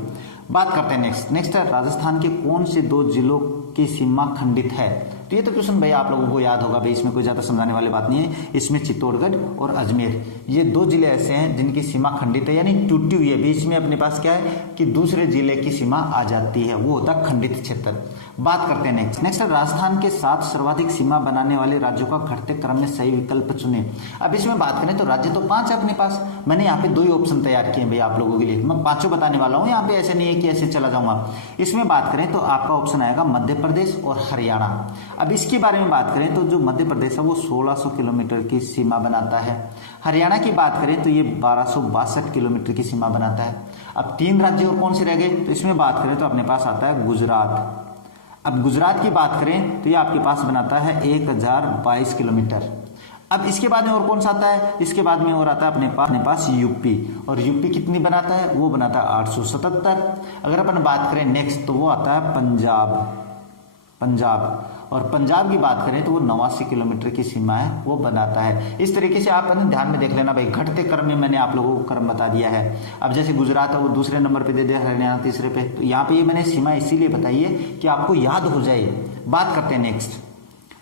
बात करते हैं नेक्स्ट है राजस्थान के कौन से 2 जिलों की सीमा खंडित है? तो ये तो क्वेश्चन भाई आप लोगों को याद होगा भाई, इसमें कोई ज़्यादा समझाने वाली बात नहीं है। इसमें चित्तौड़गढ़ और अजमेर ये 2 जिले ऐसे हैं जिनकी सीमा खंडित है, यानी टूटी हुई है, बीच में अपने पास क्या है कि दूसरे जिले की सीमा आ जाती है, वो होता खंडित क्षेत्र। बात करते हैं नेक्स्ट राजस्थान के साथ सर्वाधिक सीमा बनाने वाले राज्यों का घटते क्रम में सही विकल्प चुने। अब इसमें बात करें तो राज्य तो 5 है अपने पास, मैंने यहाँ पे 2 ही ऑप्शन तैयार किए भाई आप लोगों के लिए, मैं 5 बताने वाला हूँ, यहाँ पे ऐसे नहीं है कि ऐसे चला जाऊंगा। इसमें बात करें तो आपका ऑप्शन आएगा मध्य प्रदेश और हरियाणा। अब इसके बारे में बात करें तो जो मध्य प्रदेश है वो 1600 किलोमीटर की सीमा बनाता है, हरियाणा की बात करें तो ये 1262 किलोमीटर की सीमा बनाता है। अब 3 राज्य और कौन से रह गए, तो इसमें बात करें तो अपने पास आता है गुजरात। अब गुजरात की बात करें तो ये आपके पास बनाता है 1022 किलोमीटर। अब इसके बाद में और कौन सा आता है, इसके बाद में और आता है अपने पास यूपी, और यूपी कितनी बनाता है, वो बनाता है 877। अगर अपन बात करें नेक्स्ट तो वो आता है पंजाब, और पंजाब की बात करें तो वो 89 किलोमीटर की सीमा है वो बनाता है। इस तरीके से आप ध्यान में देख लेना भाई, घटते क्रम में मैंने आप लोगों को क्रम बता दिया है। अब जैसे गुजरात है वो दूसरे नंबर पे दे दिया, हरियाणा तीसरे पे, तो यहाँ पे ये मैंने सीमा इसीलिए बताई है कि आपको याद हो जाए। बात करते हैं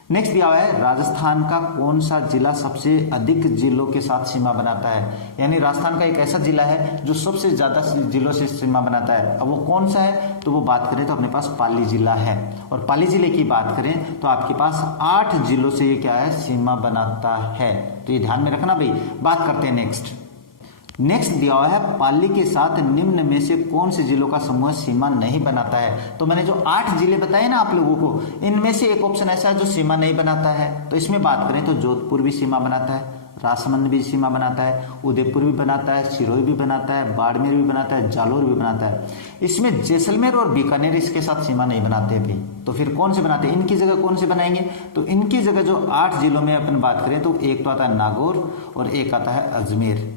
नेक्स्ट दिया हुआ है राजस्थान का कौन सा जिला सबसे अधिक जिलों के साथ सीमा बनाता है, यानी राजस्थान का एक ऐसा जिला है जो सबसे ज्यादा जिलों से सीमा बनाता है। अब वो कौन सा है, तो वो बात करें तो अपने पास पाली जिला है, और पाली जिले की बात करें तो आपके पास 8 जिलों से ये क्या है सीमा बनाता है, तो ये ध्यान में रखना भाई। बात करते हैं नेक्स्ट दिया हुआ है पाली के साथ निम्न में से कौन से जिलों का समूह सीमा नहीं बनाता है। तो मैंने जो 8 जिले बताए ना आप लोगों को, इनमें से एक ऑप्शन ऐसा है जो सीमा नहीं बनाता है। तो इसमें बात करें तो जोधपुर भी सीमा बनाता है, राजसमंद भी सीमा बनाता है, उदयपुर भी बनाता है, सिरोही भी बनाता है, बाड़मेर भी बनाता है, जालोर भी बनाता है। इसमें जैसलमेर और बीकानेर इसके साथ सीमा नहीं बनाते भाई। तो फिर कौन से बनाते हैं, इनकी जगह कौन से बनाएंगे, तो इनकी जगह जो 8 जिलों में अपन बात करें तो एक तो आता है नागौर और एक आता है अजमेर।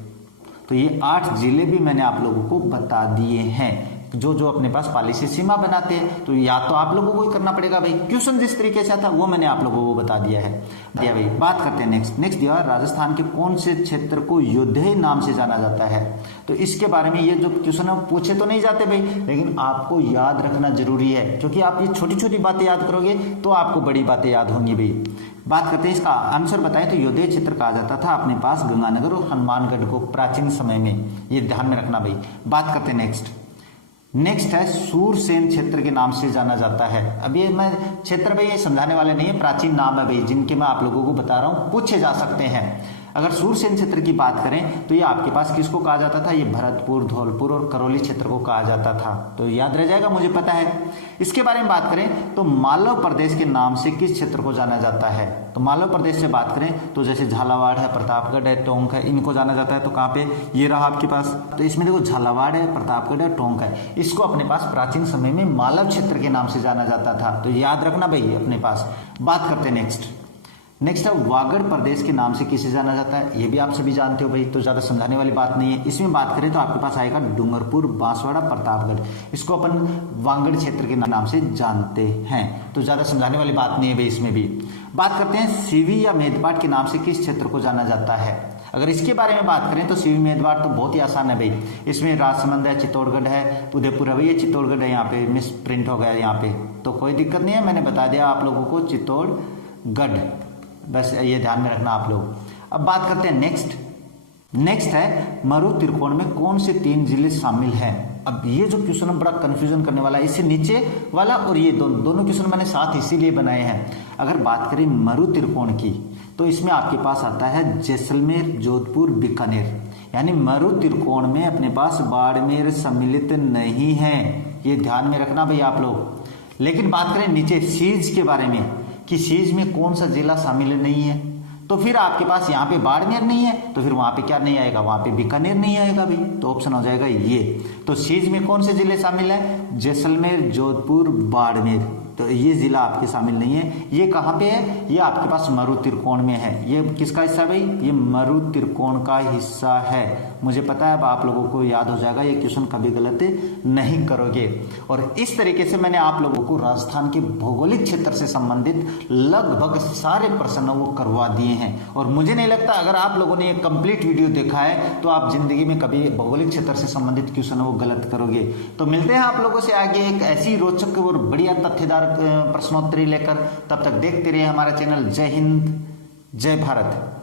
तो ये 8 जिले भी मैंने आप लोगों को बता दिए हैं जो अपने पास पाली से सीमा बनाते हैं। तो या तो आप लोगों को ही करना पड़ेगा भाई, क्वेश्चन जिस तरीके से आता वो मैंने आप लोगों को बता दिया है भाई। बात करते हैं नेक्स्ट दिया राजस्थान के कौन से क्षेत्र को योद्धे नाम से जाना जाता है। तो इसके बारे में ये जो क्वेश्चन है पूछे तो नहीं जाते भाई, लेकिन आपको याद रखना जरूरी है, क्योंकि आप ये छोटी छोटी बातें याद करोगे तो आपको बड़ी बातें याद होंगी भाई। बात करते हैं इसका आंसर बताएं तो योद्धे क्षेत्र कहा जाता था अपने पास गंगानगर और हनुमानगढ़ को प्राचीन समय में, ये ध्यान में रखना भाई। बात करते हैं नेक्स्ट है सूरसेन क्षेत्र के नाम से जाना जाता है। अब ये मैं क्षेत्र भाई ये समझाने वाले नहीं है, प्राचीन नाम है भाई जिनके मैं आप लोगों को बता रहा हूं, पूछे जा सकते हैं। अगर सूरसेन क्षेत्र की बात करें तो ये आपके पास किसको कहा जाता था, ये भरतपुर, धौलपुर और करौली क्षेत्र को कहा जाता था, तो याद रह जाएगा मुझे पता है। इसके बारे में बात करें तो मालव प्रदेश के नाम से किस क्षेत्र को जाना जाता है। तो मालव प्रदेश से बात करें तो जैसे झालावाड़ है, प्रतापगढ़ है, टोंक है, इनको जाना जाता है। तो कहाँ पे, ये रहा आपके पास, तो इसमें देखो झालावाड़ है, प्रतापगढ़ है, टोंक है, इसको अपने पास प्राचीन समय में मालव क्षेत्र के नाम से जाना जाता था, तो याद रखना भाई अपने पास। बात करते हैं नेक्स्ट है वागड़ प्रदेश के नाम से किसे जाना जाता है, ये भी आप सभी जानते हो भाई, तो ज्यादा समझाने वाली बात नहीं है। इसमें बात करें तो आपके पास आएगा डूंगरपुर, बांसवाड़ा, प्रतापगढ़, इसको अपन वागड़ क्षेत्र के नाम से जानते हैं, तो ज्यादा समझाने वाली बात नहीं है भाई इसमें भी। बात करते हैं सीवी या मेदपाट के नाम से किस क्षेत्र को जाना जाता है। अगर इसके बारे में बात करें तो सीवी मेदपाट तो बहुत ही आसान है भाई, इसमें राजसमंद है, चित्तौड़गढ़ है, उदयपुर है, ये चित्तौड़गढ़ है, यहाँ पे मिस प्रिंट हो गया यहाँ पे, तो कोई दिक्कत नहीं है, मैंने बता दिया आप लोगों को चित्तौड़गढ़, बस ये ध्यान में रखना आप लोग। अब बात करते हैं नेक्स्ट है मरु त्रिकोण में कौन से 3 जिले शामिल हैं। अब ये जो क्वेश्चन बड़ा कंफ्यूजन करने वाला है, इससे नीचे वाला और ये दोनों क्वेश्चन मैंने साथ इसीलिए बनाए हैं। अगर बात करें मरु त्रिकोण की तो इसमें आपके पास आता है जैसलमेर, जोधपुर, बीकानेर, यानी मरु त्रिकोण में अपने पास बाड़मेर सम्मिलित नहीं है, ये ध्यान में रखना भाई आप लोग। लेकिन बात करें नीचे सीज के बारे में कि सीज में कौन सा जिला शामिल नहीं है, तो फिर आपके पास यहाँ पे बाड़मेर नहीं है, तो फिर वहां पे क्या नहीं आएगा, वहां पे बीकानेर नहीं आएगा भाई, तो ऑप्शन हो जाएगा ये। तो सीज में कौन से जिले शामिल है, जैसलमेर, जोधपुर, बाड़मेर, तो ये जिला आपके शामिल नहीं है। ये कहाँ पे है, ये आपके पास मरु त्रिकोण में है। ये किसका हिस्सा है भाई, ये मरु त्रिकोण का हिस्सा है, मुझे पता है अब आप लोगों को याद हो जाएगा, ये क्वेश्चन कभी गलत नहीं करोगे। और इस तरीके से मैंने आप लोगों को राजस्थान के भौगोलिक क्षेत्र से संबंधित लगभग सारे प्रश्न वो करवा दिए हैं, और मुझे नहीं लगता अगर आप लोगों ने ये कंप्लीट वीडियो देखा है तो आप जिंदगी में कभी भौगोलिक क्षेत्र से संबंधित क्वेश्चन वो गलत करोगे। तो मिलते हैं आप लोगों से आगे एक ऐसी रोचक और बढ़िया तथ्यदार प्रश्नोत्तरी लेकर। तब तक देखते रहिए हमारा चैनल। जय हिंद, जय भारत।